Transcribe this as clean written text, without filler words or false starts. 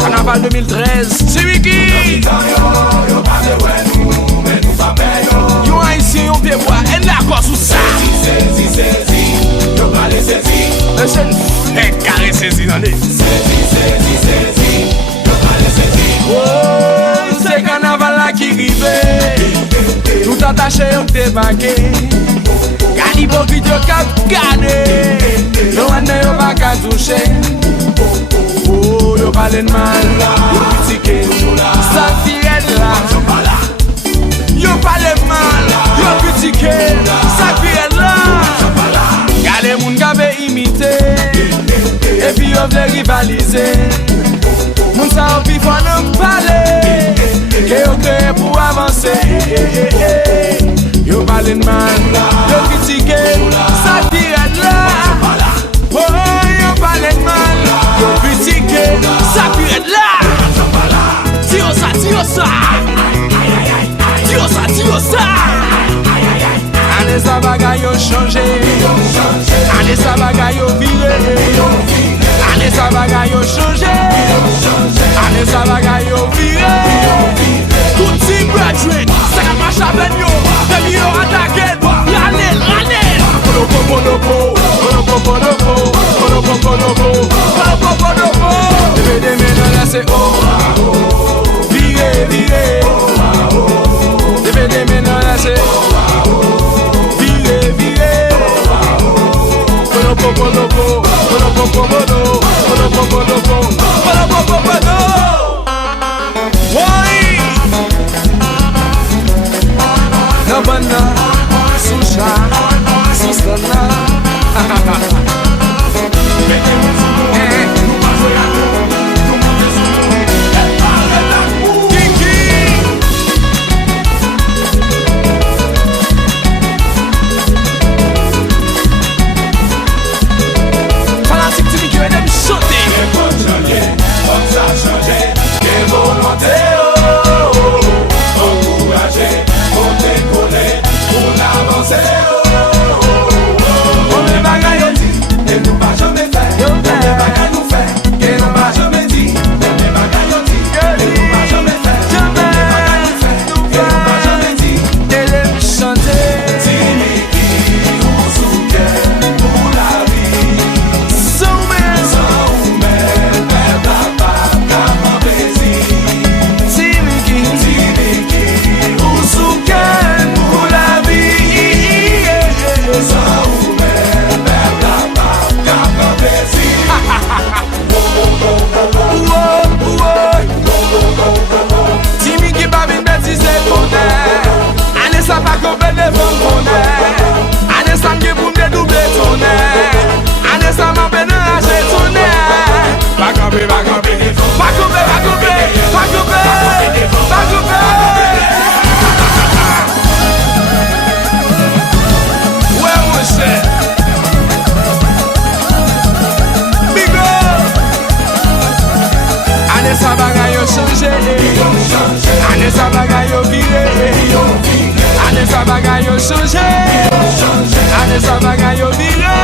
Carnaval 2013, c'est Wiki. Yo haïtien, yon pied bois, et d'accord sous ça. Le jeune fait carré saisi dans les. Oh, c'est carnaval là qui rive. Tout attaché, on débarqué. Gadi hypocrite, yo kap gade. Yo ane yo pa ka touche. Oh, yo pale mal. Yo critiqué. Ça firet là. Yo pale mal. Yo critiqué. Ça firet là. Gade moun kabe imite. Et puis yo vle rivaliser. Moun sa opi fwa nan pale. Que yo kreye pou avancer. Yo pale mal. Yo critiqué. Ça firet là. Oh, yo pale mal. Yo critiqué. Ça firet là. Tire ça, tire ça. Tire ça, tire ça. Allez, ça bagay yo changé. Allez, ça bagay yo viré. Allez, ça bagay yo changé. Allez, ça bagay yo viré. Tout team graduate. Ça ka marche avec yo. Baby yo attaqué. L'année. Des ménons là c'est oh. Viré. Des ménons là c'est viré. No banda, susha, susana. Ça bagay yo changé. Allez, ça bagay yo viré. Allez, ça bagay yo changé. Allez, ça bagay yo viré.